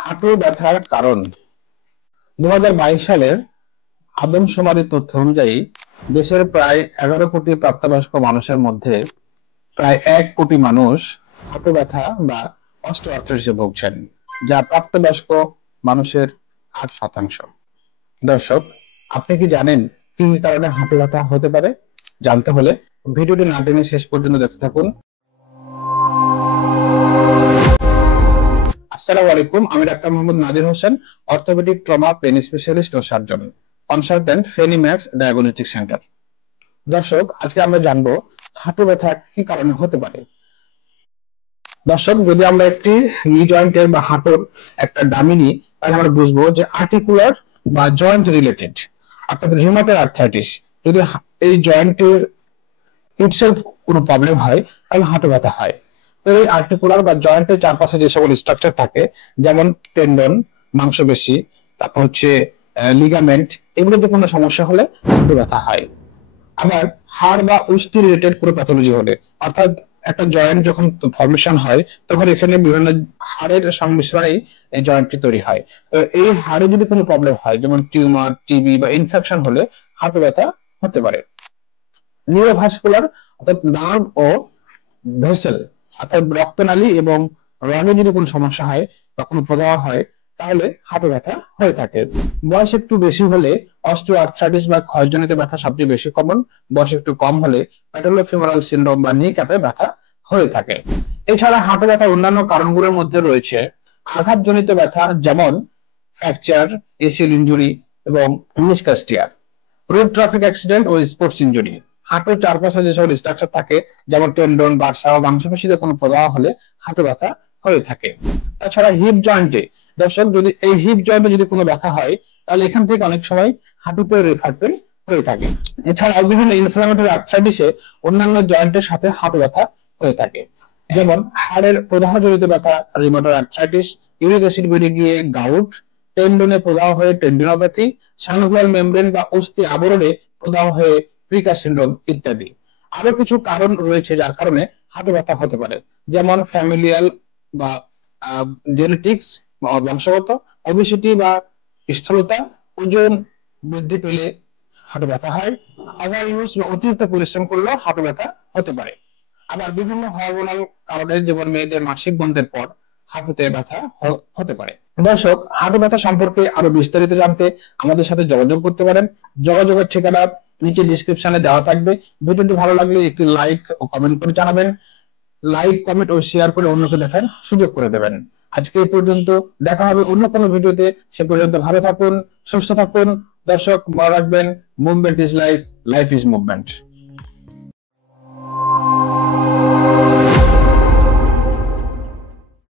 হাঁটু ব্যথার কারণ 2022 সালের আদমশুমারি তথ্য অনুযায়ী দেশের প্রায় 11 কোটি প্রাপ্তবয়স্ক মানুষের মধ্যে প্রায় 1 কোটি মানুষ হাঁটু ব্যথা বা অস্টিওআর্থ্রাইটিসে ভুগছেন, যা প্রাপ্তবয়স্ক মানুষের 8%। দর্শক, আপনি কি জানেন কি কি কারণে হাঁটু ব্যথা হতে পারে? জানতে হলে ভিডিওটি না টেনে শেষ পর্যন্ত দেখতে থাকুন। আসসালামু আলাইকুম, আমি doctor Mohammad Nadir Hossain, orthopaedic trauma pain specialist ও surgeon, consultant Fenimax diagnostic centre. দর্শক, আজকে আমরা জানবো হাঁটু ব্যথা কি কারণে হতে পারে। দর্শক, যদি আমরা একটি নি জয়েন্টের বা হাঁটুর একটা ডামি নিই, তাহলে আমরা বুঝবো যে আর্টিকুলার বা জয়েন্ট রিলেটেড, অর্থাৎ রিউমাটয়েড আর্থ্রাইটিস। যদি এই জয়েন্টের ইটসেলফ কোনো প্রবলেম হয়, তাহলে হাঁটু ব্যথা হয়। তো এই আর্টিকুলার বা জয়েন্টের চারপাশে যে সকল স্ট্রাকচার থাকে, যেমন টেন্ডন, মাংসপেশি, তারপর হচ্ছে লিগামেন্ট, এগুলোতে কোনো সমস্যা হলে হাঁটু ব্যথা হয়। আবার হাড় বা অস্থি রিলেটেড কোনো প্যাথোলজি হলে, অর্থাৎ একটা জয়েন্ট যখন ফর্মেশন হয়, তখন এখানে বিভিন্ন হাড়ের সংমিশ্রণেই এই জয়েন্টটি তৈরি হয়। তো এই হাড়ে যদি কোনো প্রবলেম হয়, যেমন টিউমার, টিবি বা ইনফেকশন হলে হাঁটু ব্যথা হতে পারে। নিউরোভাস্কুলার, অর্থাৎ নার্ভ ও ভেসেল, অর্থাৎ রক্তনালী এবং রগে যদি কোনো সমস্যা হয় বা কোনো প্রদাহ হয়, তাহলে হাঁটু ব্যথা হয়ে থাকে। বয়স একটু বেশি হলে অস্টিওআর্থ্রাইটিস বা ক্ষয়জনিত ব্যথা সবচেয়ে বেশি কমন। বয়স একটু কম হলে প্যাটেলোফিমোরাল সিনড্রোম বা নি ক্যাপে ব্যথা হয়ে থাকে। এছাড়া হাঁটু ব্যথার অন্যান্য কারণগুলোর মধ্যে রয়েছে আঘাতজনিত ব্যথা, যেমন ফ্র্যাকচার, এসিএল ইনজুরি এবং মেনিসকাস টিয়ার, রোড ট্রাফিক অ্যাক্সিডেন্ট ও স্পোর্টস ইনজুরি। হাঁটুর চারপাশে যে সকল স্ট্রাকচার থাকে, যেমন টেন্ডন, বার্সা ও মাংসপেশিতে কোনো প্রদাহ হলে হাঁটু ব্যথা হয়ে থাকে। তাছাড়া হিপ জয়েন্টে, দর্শক, যদি এই হিপ জয়েন্টে যদি কোনো ব্যথা হয়, তাহলে এখান থেকে অনেক সময় হাঁটুতে রেফার পেন হয়ে থাকে। এছাড়াও বিভিন্ন ইনফ্লামেটরি আর্থ্রাইটিসে অন্যান্য জয়েন্টের সাথে হাঁটু ব্যথা হয়ে থাকে, যেমন হাড়ের প্রদাহজনিত ব্যথা, রিউমাটয়েড আর্থ্রাইটিস, ইউরিক অ্যাসিড বেড়ে গিয়ে গাউট, টেন্ডনে প্রদাহ হয়ে টেন্ডিনোপ্যাথি, সানোভিয়াল মেমব্রেন বা অস্থি আবরণে প্রদাহ হয়ে প্রিকা সিন্ড্রোম ইত্যাদি। আরো কিছু কারণ রয়েছে যার কারণে হাঁটু ব্যথা হতে পারে, যেমন ফ্যামিলিয়াল বা জেনেটিক্স বা বংশগত, ওবেসিটি বা স্থূলতা, ওজন বৃদ্ধি পেলে হাঁটু ব্যথা হয়, ওভার ইউজ বা অতিরিক্ত পরিশ্রম করলেও হাঁটু ব্যথা হতে পারে। আবার বিভিন্ন হরমোনাল কারণে, যেমন মেয়েদের মাসিক বন্ধের পর হাঁটুতে ব্যথা হতে পারে। দর্শক, হাঁটু ব্যথা সম্পর্কে আরো বিস্তারিত জানতে আমাদের সাথে যোগাযোগ করতে পারেন। যোগাযোগের ঠিকানা নিচে ডিসক্রিপশনে দেওয়া থাকবে। ভিডিওটি ভালো লাগলে একটি লাইক ও কমেন্ট করে জানাবেন। লাইক, কমেন্ট ও শেয়ার করে অন্যকে দেখার সুযোগ করে দেবেন। আজকে এই পর্যন্ত, দেখা হবে অন্য কোনো ভিডিওতে। সে পর্যন্ত ভালো থাকুন, সুস্থ থাকুন। দর্শক, মনে রাখবেন, movement is life, life is movement.